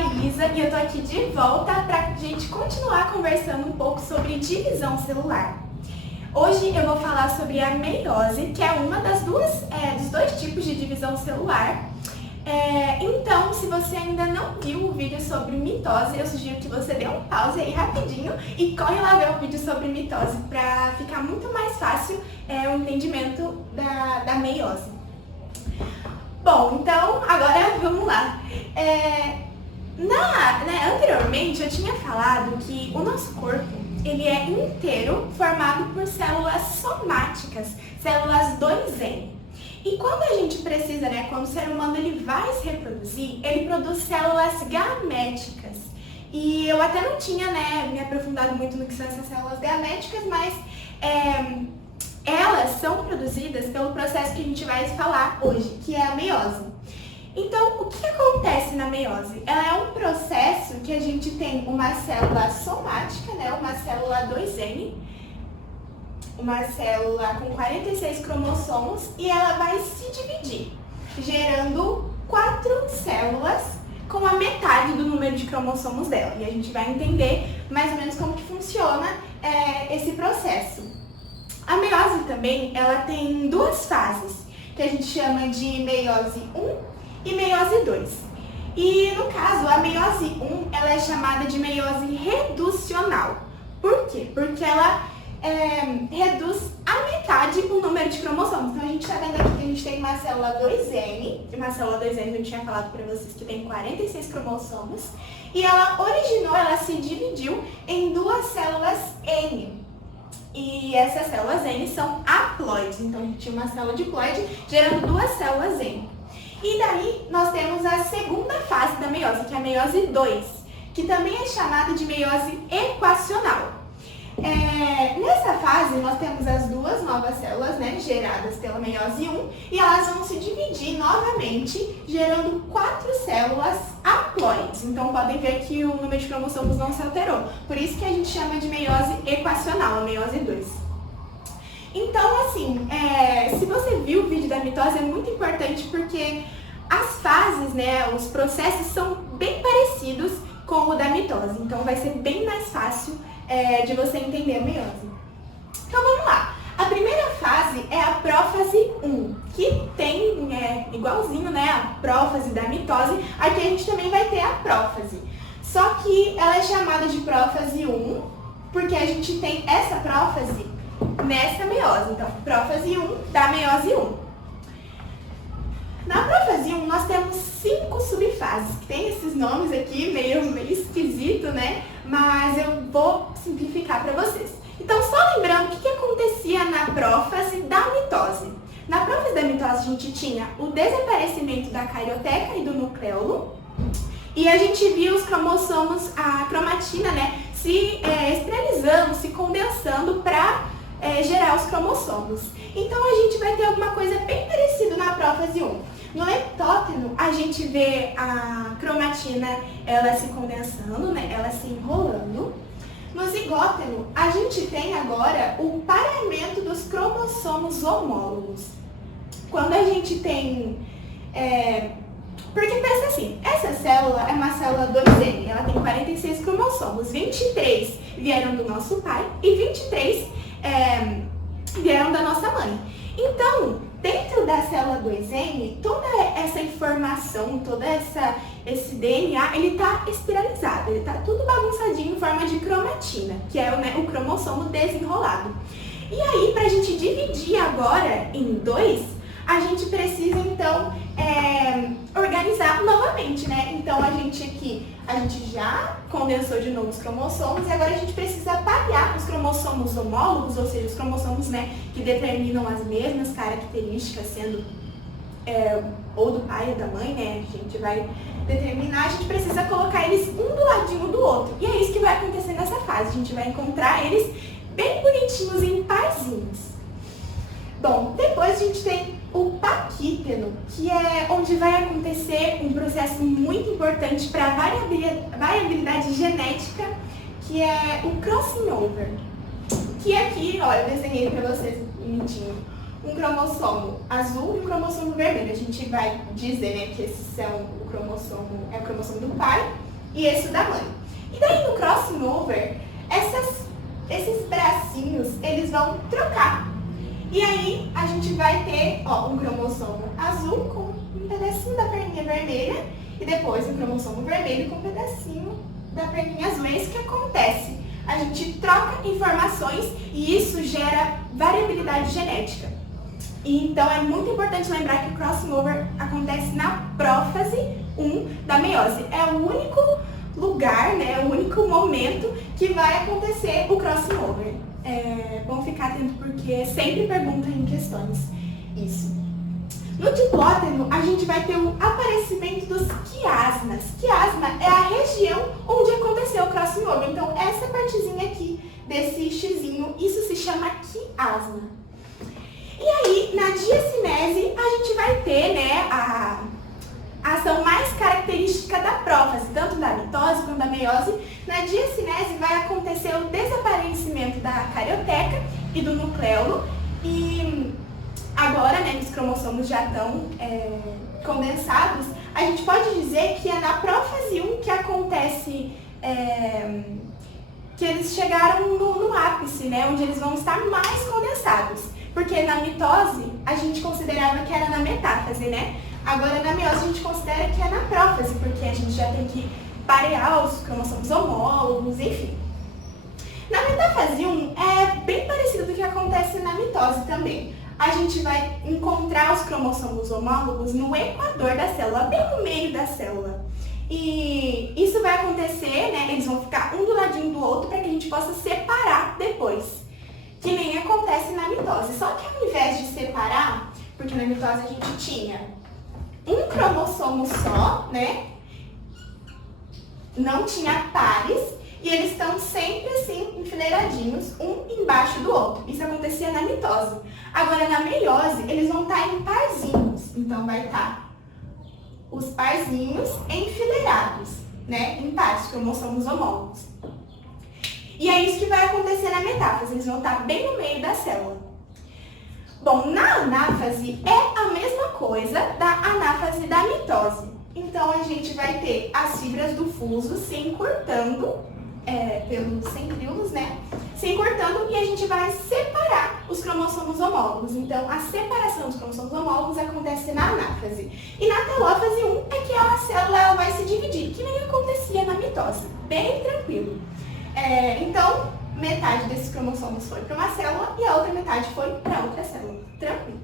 Isa e eu tô aqui de volta pra gente continuar conversando um pouco sobre divisão celular. Hoje eu vou falar sobre a meiose, que é uma dos dois tipos de divisão celular. Então, se você ainda não viu o vídeo sobre mitose, eu sugiro que você dê um pause aí rapidinho e corre lá ver o vídeo sobre mitose para ficar muito mais fácil o entendimento da meiose. Bom, então agora vamos lá. Anteriormente eu tinha falado que o nosso corpo ele é inteiro formado por células somáticas, células 2N. E quando a gente precisa, quando o ser humano ele vai se reproduzir, ele produz células gaméticas. E eu até não tinha me aprofundado muito no que são essas células gaméticas, mas elas são produzidas pelo processo que a gente vai falar hoje, que é a meiose. Então, o que acontece na meiose? Ela é um processo que a gente tem uma célula somática, uma célula 2N, uma célula com 46 cromossomos e ela vai se dividir, gerando 4 células com a metade do número de cromossomos dela. E a gente vai entender mais ou menos como que funciona esse processo. A meiose também, ela tem 2 fases, que a gente chama de meiose 1 e meiose 2. E no caso, a meiose 1, ela é chamada de meiose reducional. Por quê? Porque ela reduz a metade o número de cromossomos. Então a gente está vendo aqui que a gente tem uma célula 2N, uma célula 2N eu tinha falado para vocês que tem 46 cromossomos, e ela se dividiu em 2 células N. E essas células N são haploides, então a gente tinha uma célula diploide gerando 2 células N. E daí nós temos a segunda fase da meiose, que é a meiose 2, que também é chamada de meiose equacional. Nessa fase nós temos as 2 novas células geradas pela meiose 1 e elas vão se dividir novamente, gerando 4 células haploides. Então podem ver que o número de cromossomos não se alterou. Por isso que a gente chama de meiose equacional, a meiose 2. Então, assim, se você viu o vídeo da mitose, é muito importante porque as fases, os processos são bem parecidos com o da mitose. Então vai ser bem mais fácil de você entender a meiose. Então vamos lá. A primeira fase é a prófase 1, que tem igualzinho a prófase da mitose. Aqui a gente também vai ter a prófase. Só que ela é chamada de prófase 1 porque a gente tem essa prófase nessa meiose. Então, prófase 1 da meiose 1. Na prófase 1 nós temos 5 subfases, que tem esses nomes aqui meio esquisito, mas eu vou simplificar para vocês. Então, só lembrando o que acontecia na prófase da mitose. Na prófase da mitose, a gente tinha o desaparecimento da carioteca e do nucleolo, e a gente via os cromossomos, a cromatina, se espiralizando, se condensando para gerar os cromossomos. Então, a gente vai ter alguma coisa bem parecida na prófase 1. No ectóteno, a gente vê a cromatina, ela se condensando, ela se enrolando. No zigóteno, a gente tem agora o paramento dos cromossomos homólogos. Quando a gente tem... Porque pensa assim, essa célula é uma célula 2N, ela tem 46 cromossomos, 23 vieram do nosso pai e 23 vieram da nossa mãe. Então, dentro da célula 2N, toda essa informação, esse DNA, ele está espiralizado, ele está tudo bagunçadinho em forma de cromatina, que é o cromossomo desenrolado. E aí, para a gente dividir agora em 2, a gente precisa, então, organizar novamente, Então, a gente já condensou de novo os cromossomos e agora a gente precisa parear os cromossomos homólogos, ou seja, os cromossomos, que determinam as mesmas características, sendo ou do pai ou da mãe, a gente vai determinar, a gente precisa colocar eles um do ladinho do outro. E é isso que vai acontecer nessa fase, a gente vai encontrar eles bem bonitinhos em parzinhos. Bom, depois a gente tem o paquíteno, que é onde vai acontecer um processo muito importante para a variabilidade genética, que é o crossing over. Que aqui, olha, eu desenhei para vocês bonitinho. Um cromossomo azul e um cromossomo vermelho. A gente vai dizer que esses são o cromossomo do pai e esse da mãe. E daí no crossing over, esses bracinhos, eles vão trocar. E aí a gente vai ter, ó, um cromossomo azul com um pedacinho da perninha vermelha e depois um cromossomo vermelho com um pedacinho da perninha azul. É isso que acontece. A gente troca informações e isso gera variabilidade genética. E então é muito importante lembrar que o crossing over acontece na prófase 1 da meiose. É o único lugar, né, o único momento que vai acontecer o crossing over. É bom ficar atento porque sempre perguntam em questões isso. No diplóteno, a gente vai ter o aparecimento dos quiasmas. Quiasma é a região onde aconteceu o crossing over. Então, essa partezinha aqui desse xizinho, isso se chama quiasma. E aí, na diacinese, a gente vai ter, né, a ação mais característica da prófase, tanto da mitose quanto da meiose. Na diacinese vai acontecer o desaparecimento da carioteca e do nucleolo. E agora, né, os cromossomos já estão condensados, a gente pode dizer que é na prófase 1 que acontece, que eles chegaram no ápice, né, onde eles vão estar mais condensados. Porque na mitose, a gente considerava que era na metáfase, né? Agora, na meiose, a gente considera que é na prófase, porque a gente já tem que parear os cromossomos homólogos, enfim. Na metáfase 1, é bem parecido do que acontece na mitose também. A gente vai encontrar os cromossomos homólogos no equador da célula, bem no meio da célula. E isso vai acontecer, né? Eles vão ficar um do ladinho do outro para que a gente possa separar depois. Que nem acontece na mitose. Só que ao invés de separar, porque na mitose a gente tinha um cromossomo só, né? Não tinha pares e eles estão sempre assim, enfileiradinhos, um embaixo do outro. Isso acontecia na mitose. Agora na meiose, eles vão estar em parzinhos. Então vai estar os parzinhos enfileirados, né? Em pares, cromossomos homólogos. E é isso que vai acontecer na metáfase, eles vão estar bem no meio da célula. Bom, na anáfase é a mesma coisa da anáfase da mitose. Então, a gente vai ter as fibras do fuso se encurtando pelos centríolos, né? Se encurtando e a gente vai separar os cromossomos homólogos. Então, a separação dos cromossomos homólogos acontece na anáfase. E na telófase 1 é que a célula vai se dividir, que nem acontecia na mitose. Bem tranquilo. Então, metade desses cromossomos foi para uma célula e a outra metade foi para outra célula. Tranquilo.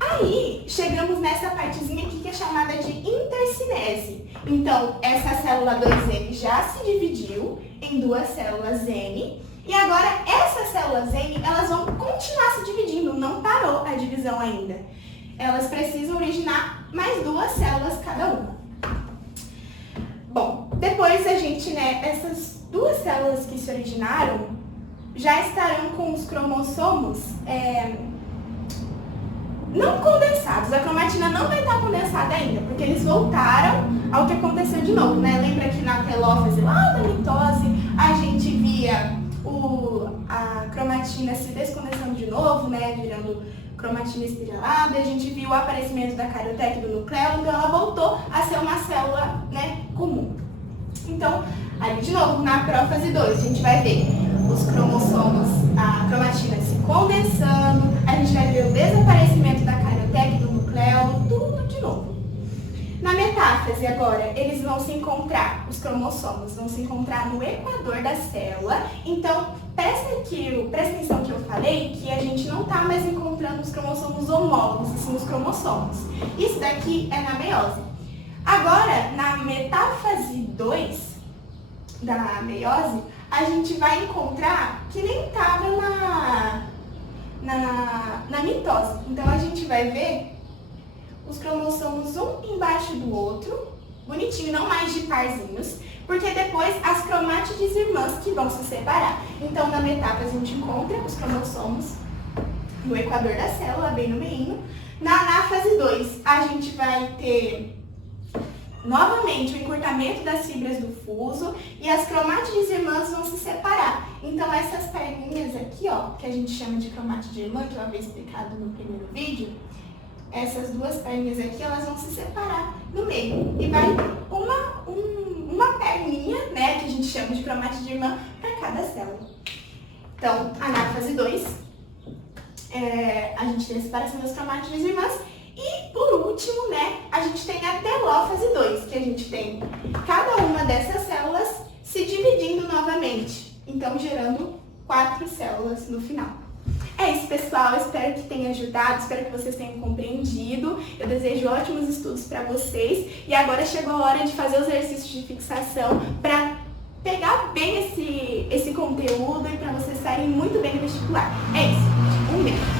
Aí, chegamos nessa partezinha aqui que é chamada de intercinese. Então, essa célula 2N já se dividiu em duas células N. E agora, essas células N, elas vão continuar se dividindo. Não parou a divisão ainda. Elas precisam originar mais duas células cada uma. Bom, depois a gente, né, essas duas células que se originaram já estarão com os cromossomos não condensados. A cromatina não vai estar condensada ainda, porque eles voltaram ao que aconteceu de novo, né? Lembra que na telófase lá da mitose a gente via a cromatina se descondensando de novo, né? Virando cromatina espiralada, a gente viu o aparecimento da carioteca e do nucleolo, então ela voltou a ser uma célula, né, comum. Então, aí de novo, na prófase 2, a gente vai ver os cromossomos, a cromatina se condensando, a gente vai ver o desaparecimento da carioteca e do nucleolo, tudo de novo. Na metáfase agora, eles vão se encontrar, os cromossomos vão se encontrar no equador da célula, então presta atenção que eu falei que a gente não está mais encontrando os cromossomos homólogos, e sim os cromossomos. Isso daqui é na meiose. Agora, na metáfase 2 da meiose, a gente vai encontrar que nem estava na mitose. Então, a gente vai ver os cromossomos um embaixo do outro, bonitinho, não mais de parzinhos, porque depois as cromátides irmãs que vão se separar. Então, na metáfase, a gente encontra os cromossomos no equador da célula, bem no meio. Na anáfase 2, a gente vai ter novamente o encurtamento das fibras do fuso e as cromátides irmãs vão se separar. Então, essas perninhas aqui, ó, que a gente chama de cromátide irmã, que eu havia explicado no primeiro vídeo, essas duas perninhas aqui, elas vão se separar no meio. E vai perninha, né, que a gente chama de cromática de irmã, para cada célula. Então, na fase 2, a gente tem a separação das cromátides irmãs. E, por último, né, a gente tem a telófase 2, que a gente tem cada uma dessas células se dividindo novamente. Então, gerando 4 células no final. É isso, pessoal. Espero que tenha ajudado, espero que vocês tenham compreendido. Eu desejo ótimos estudos para vocês. E agora chegou a hora de fazer os exercícios de fixação para pegar bem esse conteúdo e para vocês saírem muito bem no vestibular. É isso. Um beijo.